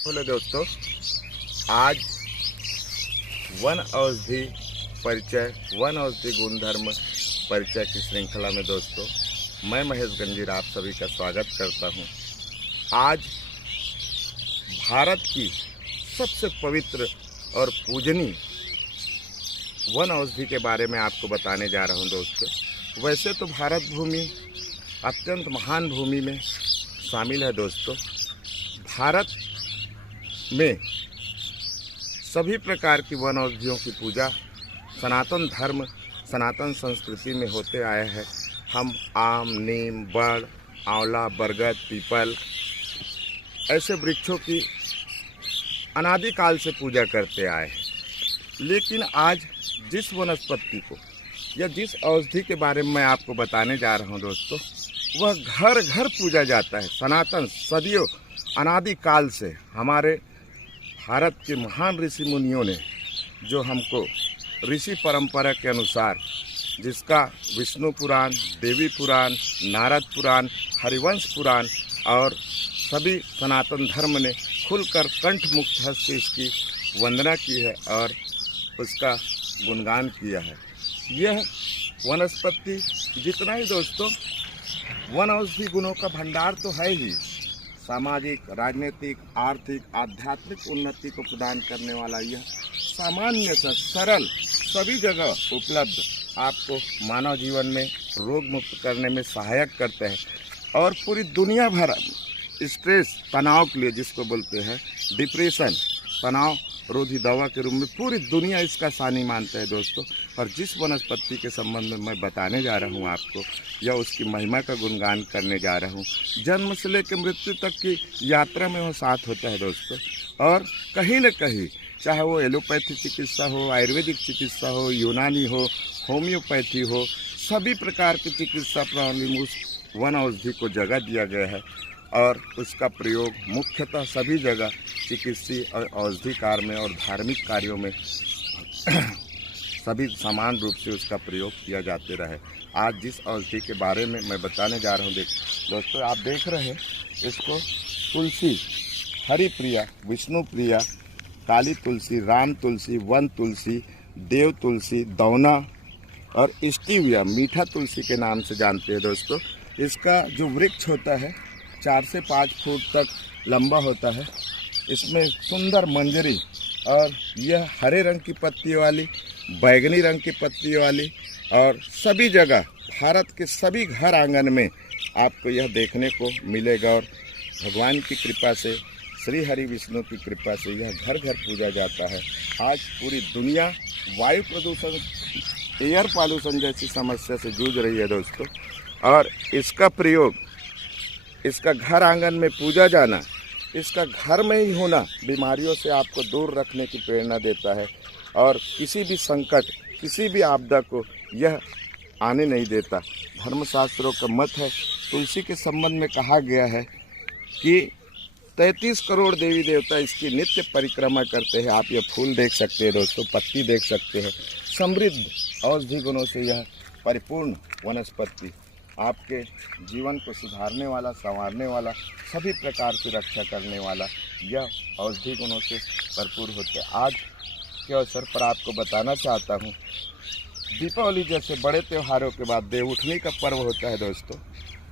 बोले दोस्तों, आज वन औषधि परिचय, वन औषधि गुणधर्म परिचय की श्रृंखला में दोस्तों मैं महेश गंजीर आप सभी का स्वागत करता हूं। आज भारत की सबसे पवित्र और पूजनीय वन औषधि के बारे में आपको बताने जा रहा हूं दोस्तों। वैसे तो भारत भूमि अत्यंत महान भूमि में शामिल है दोस्तों। भारत में सभी प्रकार की वन औषधियों की पूजा सनातन धर्म, सनातन संस्कृति में होते आए हैं। हम आम, नीम, बड़, आंवला, बरगद, पीपल ऐसे वृक्षों की अनादिकाल से पूजा करते आए हैं। लेकिन आज जिस वनस्पति को या जिस औषधि के बारे में मैं आपको बताने जा रहा हूं दोस्तों, वह घर घर पूजा जाता है। सनातन सदियों अनादिकाल से हमारे भारत के महान ऋषि मुनियों ने जो हमको ऋषि परंपरा के अनुसार, जिसका विष्णु पुराण, देवी पुराण, नारद पुराण, हरिवंश पुराण और सभी सनातन धर्म ने खुलकर कंठ मुक्त हस्त से इसकी वंदना की है और उसका गुणगान किया है। यह वनस्पति जितना ही दोस्तों वन औषधि गुणों का भंडार तो है ही, सामाजिक, राजनीतिक, आर्थिक, आध्यात्मिक उन्नति को प्रदान करने वाला यह सामान्य सा सरल सभी जगह उपलब्ध आपको मानव जीवन में रोग मुक्त करने में सहायक करते हैं और पूरी दुनिया भर स्ट्रेस, तनाव के लिए जिसको बोलते हैं डिप्रेशन, तनाव रोधी दवा के रूप में पूरी दुनिया इसका सानी मानता है दोस्तों। और जिस वनस्पति के संबंध में मैं बताने जा रहा हूँ आपको, या उसकी महिमा का गुणगान करने जा रहा हूँ, जन्म से लेकर मृत्यु तक की यात्रा में वो साथ होता है दोस्तों। और कहीं न कहीं चाहे वो एलोपैथी चिकित्सा हो, आयुर्वेदिक चिकित्सा हो, यूनानी हो, होम्योपैथी हो, सभी प्रकार की चिकित्सा प्रणाली में उस वन औषधि को जगह दिया गया है और उसका प्रयोग मुख्यतः सभी जगह चिकित्सीय और औषधि कार्य में और धार्मिक कार्यों में सभी समान रूप से उसका प्रयोग किया जाते रहे। आज जिस औषधि के बारे में मैं बताने जा रहा हूँ दोस्तों, आप देख रहे हैं इसको तुलसी, हरि प्रिया, विष्णु प्रिया, काली तुलसी, राम तुलसी, वन तुलसी, देव तुलसी, दौना और स्टीविया, मीठा तुलसी के नाम से जानते हैं दोस्तों। इसका जो वृक्ष होता है 4 से 5 फुट तक लंबा होता है। इसमें सुंदर मंजरी और यह हरे रंग की पत्ती वाली, बैगनी रंग की पत्ती वाली और सभी जगह भारत के सभी घर आंगन में आपको यह देखने को मिलेगा। और भगवान की कृपा से, श्री हरि विष्णु की कृपा से यह घर घर पूजा जाता है। आज पूरी दुनिया वायु प्रदूषण, एयर पॉल्यूशन जैसी समस्या से जूझ रही है दोस्तों, और इसका प्रयोग, इसका घर आंगन में पूजा जाना, इसका घर में ही होना बीमारियों से आपको दूर रखने की प्रेरणा देता है और किसी भी संकट, किसी भी आपदा को यह आने नहीं देता। धर्मशास्त्रों का मत है, तुलसी के संबंध में कहा गया है कि 33 करोड़ देवी देवता इसकी नित्य परिक्रमा करते हैं। आप यह फूल देख सकते हैं दोस्तों, पत्ती देख सकते हैं। समृद्ध औषधि गुणों से यह परिपूर्ण वनस्पति आपके जीवन को सुधारने वाला, संवारने वाला, सभी प्रकार की रक्षा करने वाला यह औषधि गुणों से भरपूर होते हैं। आज के अवसर पर आपको बताना चाहता हूँ, दीपावली जैसे बड़े त्योहारों के बाद देवउठनी का पर्व होता है दोस्तों,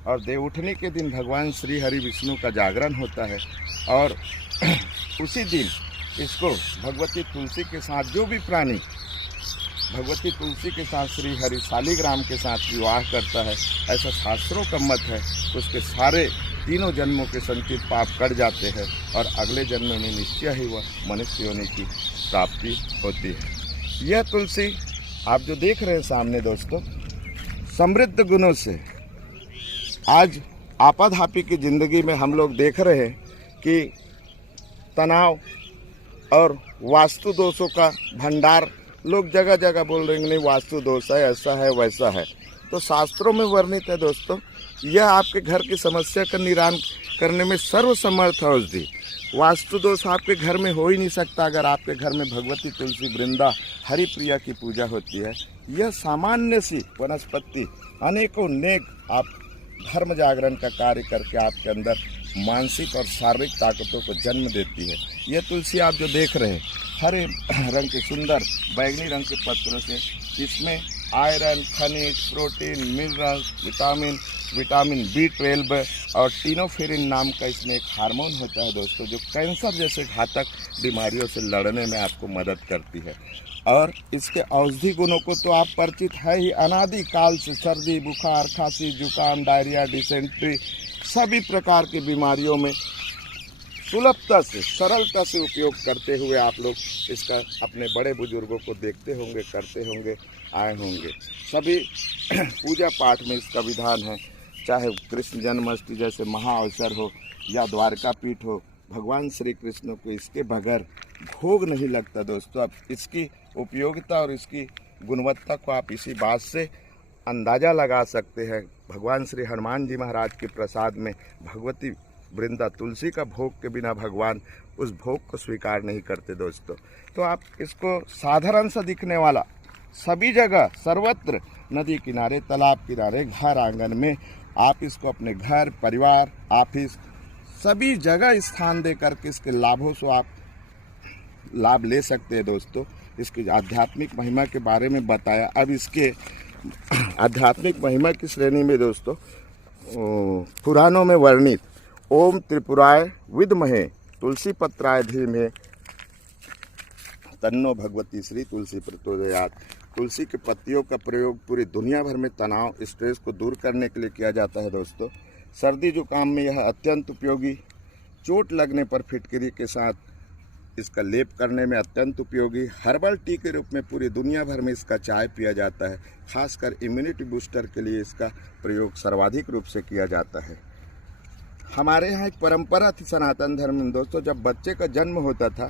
और देवउठनी के दिन भगवान श्री हरि विष्णु का जागरण होता है और उसी दिन इसको भगवती तुलसी के साथ, जो भी प्राणी भगवती तुलसी के साथ श्री हरि शालिग्राम के साथ विवाह करता है, ऐसा शास्त्रों का मत है, उसके सारे तीनों जन्मों के संचित पाप कट जाते हैं और अगले जन्म में निश्चय ही वह मनुष्य होने की प्राप्ति होती है। यह तुलसी आप जो देख रहे हैं सामने दोस्तों, समृद्ध गुणों से आज आपाधापी की ज़िंदगी में हम लोग देख रहे हैं कि तनाव और वास्तु दोषों का भंडार, लोग जगह जगह बोल रहे हैं नहीं वास्तु दोष है, ऐसा है, वैसा है। तो शास्त्रों में वर्णित है दोस्तों, यह आपके घर की समस्या का निदान करने में सर्वसमर्थ औषधि। वास्तु दोष आपके घर में हो ही नहीं सकता अगर आपके घर में भगवती तुलसी, वृंदा, हरि प्रिया की पूजा होती है। यह सामान्य सी वनस्पति अनेकों नेक आप धर्म जागरण का कार्य करके आपके अंदर मानसिक और शारीरिक ताकतों को जन्म देती है। यह तुलसी आप जो देख रहे हैं हरे रंग के सुंदर बैंगनी रंग के पत्रों से, इसमें आयरन, खनिज, प्रोटीन, मिनरल, विटामिन B12 और टिनोफेरिन नाम का इसमें एक हार्मोन होता है दोस्तों, जो कैंसर जैसे घातक बीमारियों से लड़ने में आपको मदद करती है। और इसके औषधि गुणों को तो आप परिचित है ही, अनादि काल से सर्दी, बुखार, खांसी, जुकाम, डायरिया, डिसेंट्री सभी प्रकार की बीमारियों में सुलभता से, सरलता से उपयोग करते हुए आप लोग इसका अपने बड़े बुजुर्गों को देखते होंगे, करते होंगे, आए होंगे। सभी पूजा पाठ में इसका विधान है, चाहे कृष्ण जन्माष्टमी जैसे महाअवसर हो या द्वारका पीठ हो, भगवान श्री कृष्ण को इसके बगैर भोग नहीं लगता दोस्तों। अब इसकी उपयोगिता और इसकी गुणवत्ता को आप इसी बात से अंदाज़ा लगा सकते हैं। भगवान श्री हनुमान जी महाराज के प्रसाद में भगवती वृंदा तुलसी का भोग के बिना भगवान उस भोग को स्वीकार नहीं करते दोस्तों। तो आप इसको साधारण सा दिखने वाला सभी जगह, सर्वत्र, नदी किनारे, तालाब किनारे, घर आंगन में आप इसको अपने घर, परिवार, ऑफिस सभी जगह स्थान दे करके इसके लाभों से आप लाभ ले सकते हैं दोस्तों। इसकी आध्यात्मिक महिमा के बारे में बताया। अब इसके आध्यात्मिक महिमा की श्रेणी में दोस्तों पुराणों में वर्णित ओम त्रिपुराय विद्महे तुलसी पत्राय धीमहि तन्नो भगवती श्री तुलसी प्रचोदयात्। तुलसी के पत्तियों का प्रयोग पूरी दुनिया भर में तनाव, स्ट्रेस को दूर करने के लिए किया जाता है दोस्तों। सर्दी जुकाम में यह अत्यंत उपयोगी, चोट लगने पर फिटकरी के साथ इसका लेप करने में अत्यंत उपयोगी, हर्बल टी के रूप में पूरी दुनिया भर में इसका चाय पिया जाता है। खासकर इम्यूनिटी बूस्टर के लिए इसका प्रयोग सर्वाधिक रूप से किया जाता है। हमारे यहाँ एक परंपरा थी सनातन धर्म में दोस्तों, जब बच्चे का जन्म होता था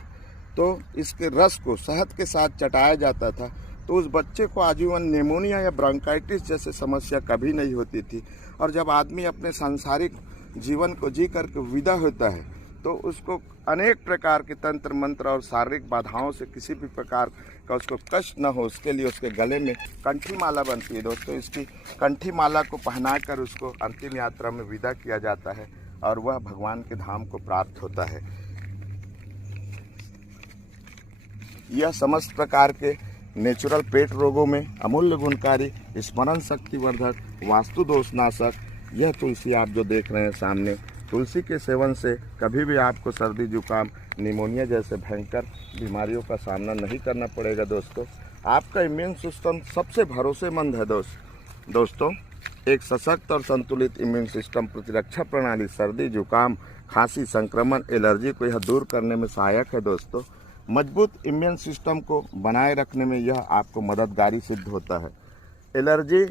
तो इसके रस को शहद के साथ चटाया जाता था, तो उस बच्चे को आजीवन निमोनिया या ब्रोंकाइटिस जैसे समस्या कभी नहीं होती थी। और जब आदमी अपने सांसारिक जीवन को जी करके विदा होता है तो उसको अनेक प्रकार के तंत्र मंत्र और शारीरिक बाधाओं से किसी भी प्रकार का उसको कष्ट न हो, उसके लिए उसके गले में कंठी माला बनती है दोस्तों। इसकी कंठी माला को पहनाकर उसको अंतिम यात्रा में विदा किया जाता है और वह भगवान के धाम को प्राप्त होता है। यह समस्त प्रकार के नेचुरल पेट रोगों में अमूल्य गुणकारी, स्मरण शक्ति वर्धक, वास्तु दोष नाशक यह तुलसी आप जो देख रहे हैं सामने, तुलसी के सेवन से कभी भी आपको सर्दी जुकाम, निमोनिया जैसे भयंकर बीमारियों का सामना नहीं करना पड़ेगा दोस्तों। आपका इम्यून सिस्टम सबसे भरोसेमंद है दोस्तों। एक सशक्त और संतुलित इम्यून सिस्टम प्रतिरक्षा प्रणाली सर्दी जुकाम, खांसी, संक्रमण, एलर्जी को यह दूर करने में सहायक है दोस्तों। मजबूत इम्यून सिस्टम को बनाए रखने में यह आपको मददगारी सिद्ध होता है। एलर्जी,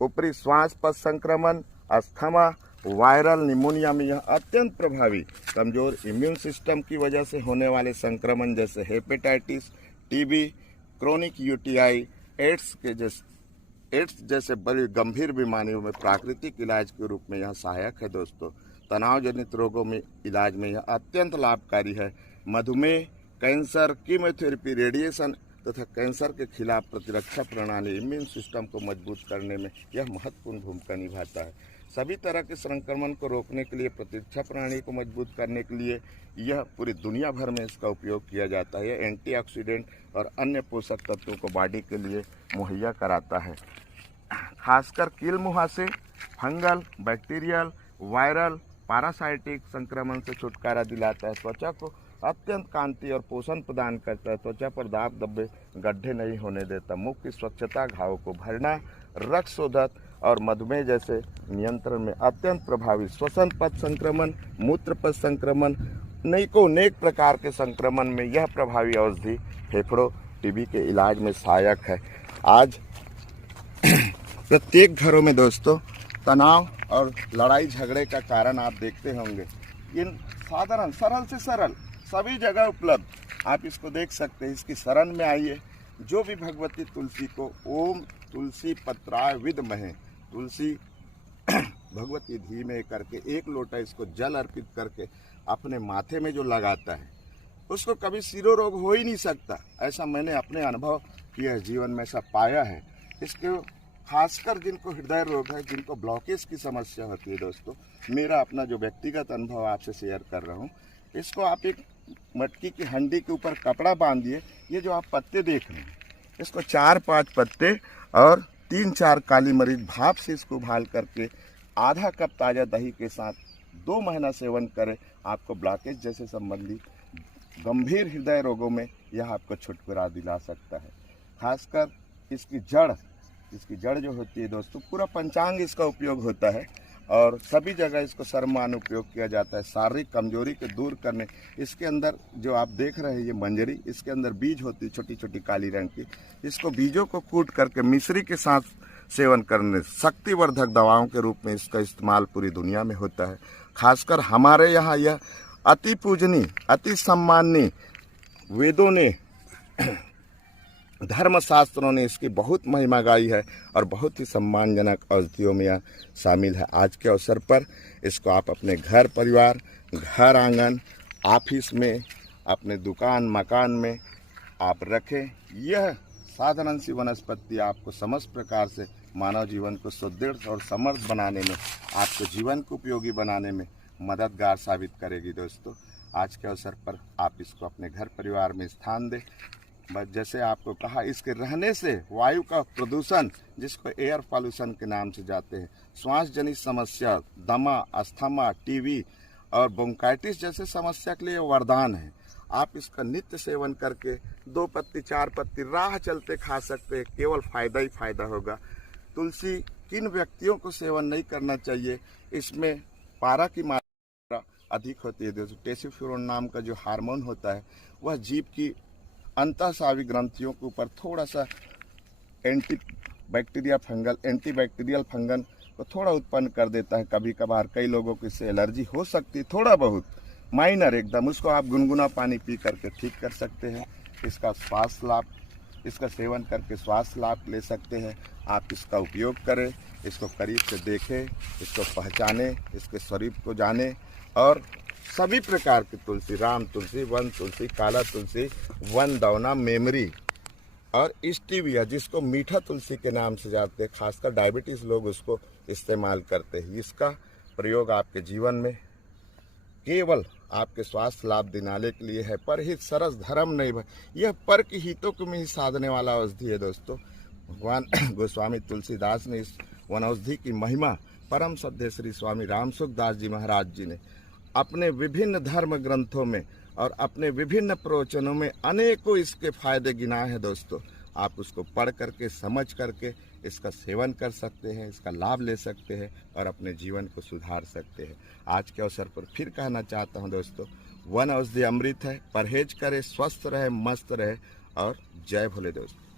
ऊपरी श्वास पथ संक्रमण, अस्थमा, वायरल निमोनिया में यह अत्यंत प्रभावी। कमजोर इम्यून सिस्टम की वजह से होने वाले संक्रमण जैसे hepatitis, TB, chronic UTI, AIDS जैसे बड़ी गंभीर बीमारियों में प्राकृतिक इलाज के रूप में यह सहायक है दोस्तों। तनाव जनित रोगों में इलाज में यह अत्यंत लाभकारी है। मधुमेह, कैंसर, कीमोथेरेपी, रेडिएशन तथा कैंसर के खिलाफ प्रतिरक्षा प्रणाली, इम्यून सिस्टम को मजबूत करने में यह महत्वपूर्ण भूमिका निभाता है। सभी तरह के संक्रमण को रोकने के लिए, प्रतिरक्षा प्रणाली को मजबूत करने के लिए यह पूरी दुनिया भर में इसका उपयोग किया जाता है। यह एंटीऑक्सीडेंट और अन्य पोषक तत्वों को बॉडी के लिए मुहैया कराता है। खासकर कील मुहासे, फंगल, बैक्टीरियल, वायरल, पैरासाइटिक संक्रमण से छुटकारा दिलाता है। त्वचा को अत्यंत कांति और पोषण प्रदान करता है। त्वचा पर दाग धब्बे, गड्ढे नहीं होने देता। मुख की स्वच्छता, घावों को भरना, रक्त शोधक और मधुमेह जैसे नियंत्रण में अत्यंत प्रभावी। श्वसन पथ संक्रमण, मूत्र पथ संक्रमण, अनेक प्रकार के संक्रमण में यह प्रभावी औषधि फेफड़ों, टीबी के इलाज में सहायक है। आज प्रत्येक घरों में दोस्तों तनाव और लड़ाई झगड़े का कारण आप देखते होंगे। इन साधारण, सरल से सरल सभी जगह उपलब्ध, आप इसको देख सकते हैं। इसकी शरण में आइए। जो भी भगवती तुलसी को ओम तुलसी पत्राय विद्महे तुलसी भगवती धीमे करके एक लोटा इसको जल अर्पित करके अपने माथे में जो लगाता है उसको कभी सिरो रोग हो ही नहीं सकता। ऐसा मैंने अपने अनुभव किया है, जीवन में ऐसा पाया है। इसके खासकर जिनको हृदय रोग है, जिनको ब्लॉकेज की समस्या होती है दोस्तों, मेरा अपना जो व्यक्तिगत अनुभव आपसे शेयर कर रहा हूँ। इसको आप एक मटकी की हंडी के ऊपर कपड़ा बांधिए। ये जो आप पत्ते देख रहे हैं, इसको 4-5 पत्ते और 3-4 काली मरीच भाप से इसको उबाल करके आधा कप ताज़ा दही के साथ 2 महीना सेवन करें। आपको ब्लॉकेज जैसे संबंधी गंभीर हृदय रोगों में यह आपको छुटकारा दिला सकता है। खासकर इसकी जड़ जो होती है दोस्तों, पूरा पंचांग इसका उपयोग होता है और सभी जगह इसको सर्वमान उपयोग किया जाता है शारीरिक कमजोरी को दूर करने। इसके अंदर जो आप देख रहे हैं ये मंजरी, इसके अंदर बीज होती है छोटी छोटी काली रंग की। इसको बीजों को कूट करके मिश्री के साथ सेवन करने, शक्तिवर्धक दवाओं के रूप में इसका इस्तेमाल पूरी दुनिया में होता है। खासकर हमारे यहाँ यह अति पूजनीय, अति सम्माननीय, वेदों ने, धर्मशास्त्रों ने इसकी बहुत महिमा गाई है और बहुत ही सम्मानजनक औषधियों में यह शामिल है। आज के अवसर पर इसको आप अपने घर परिवार, घर आंगन, ऑफिस में, अपने दुकान मकान में आप रखें। यह साधारण सी वनस्पति आपको समस्त प्रकार से मानव जीवन को सुदृढ़ और समर्थ बनाने में, आपके जीवन को उपयोगी बनाने में मददगार साबित करेगी। दोस्तों, आज के अवसर पर आप इसको अपने घर परिवार में स्थान दें। बस जैसे आपको कहा, इसके रहने से वायु का प्रदूषण, जिसको एयर पॉल्यूशन के नाम से जाते हैं, श्वास जनित समस्या, दमा, अस्थमा, टीबी और ब्रोंकाइटिस जैसे समस्या के लिए वरदान है। आप इसका नित्य सेवन करके 2 पत्ती 4 पत्ती राह चलते खा सकते हैं, केवल फायदा ही फायदा होगा। तुलसी किन व्यक्तियों को सेवन नहीं करना चाहिए, इसमें पारा की मात्रा अधिक होती है। टेस्टोस्टेरोन नाम का जो हार्मोन होता है, वह जीभ की अंतःस्रावी ग्रंथियों के ऊपर थोड़ा सा एंटीबैक्टीरियल फंगन को थोड़ा उत्पन्न कर देता है। कभी कभार कई लोगों को इससे एलर्जी हो सकती है, थोड़ा बहुत माइनर एकदम, उसको आप गुनगुना पानी पी करके ठीक कर सकते हैं। इसका स्वास्थ्य लाभ, इसका सेवन करके स्वास्थ्य लाभ ले सकते हैं। आप इसका उपयोग करें, इसको करीब से देखें, इसको पहचानें, इसके स्वरूप को जानें और सभी प्रकार की तुलसी, राम तुलसी, वन तुलसी, काला तुलसी, वन दौना, मेमरी और स्टीविया, जिसको मीठा तुलसी के नाम से जानते हैं, खासकर डायबिटीज़ लोग उसको इस्तेमाल करते हैं। इसका प्रयोग आपके जीवन में केवल आपके स्वास्थ्य लाभ दिलाने के लिए है, परहित सरस धर्म नहीं है। यह पर की हितों को में ही साधने वाला औषधि है। दोस्तों, भगवान गोस्वामी तुलसीदास ने इस वनौषधि की महिमा परम श्रद्धेय श्री स्वामी रामसुखदास जी महाराज जी ने अपने विभिन्न धर्म ग्रंथों में और अपने विभिन्न प्रवचनों में अनेकों इसके फायदे गिनाए हैं। दोस्तों, आप उसको पढ़ करके, समझ करके इसका सेवन कर सकते हैं, इसका लाभ ले सकते हैं और अपने जीवन को सुधार सकते हैं। आज के अवसर पर फिर कहना चाहता हूं दोस्तों, वन औषधि अमृत है, परहेज करें, स्वस्थ रहे, मस्त रहे और जय भोले दोस्तों।